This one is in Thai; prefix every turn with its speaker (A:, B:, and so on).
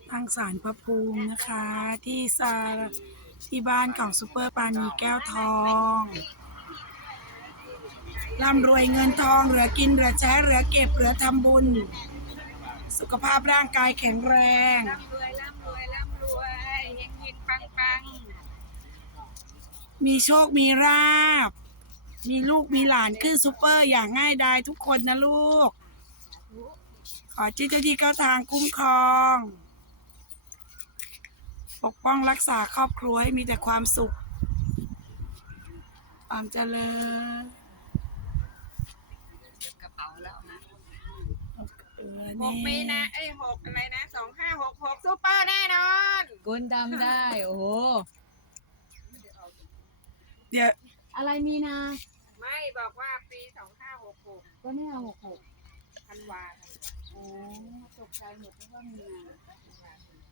A: ตั้งศาลพระภูมินะคะที่บ้านของซูเปอร์ปานีแก้วทองร่ำรวยเงินทองเหลือกินเหลือใช้เหลือเก็บเหลือทำบุญสุขภาพร่างกายแข็งแรง
B: ร่ำรวยร่ำรวยร่ำรวยเฮงเฮงปังปัง
A: มีโชคมีลาภมีลูกมีหลานขึ้นซูเปอร์อย่างง่ายดายทุกคนนะลูกขอเจ้าที่เข้าทางคุ้มครองปกป้องรักษาครอบครัวให้มีแต่ความสุขความเจริญ
B: กระเป๋าแล้วนะ
A: หก
B: มีนะหกอะไรนะ2566ซูเปอร์แน่นอน
C: ก้นดำได้โอ้โห
A: เดี๋ยว
C: อะไรมีนา
B: ไม่บอกว่าปี2566
C: ก็เนี่ย66
B: ธันวา
C: โอ้ตกใจหมดเพราะว่ามีนา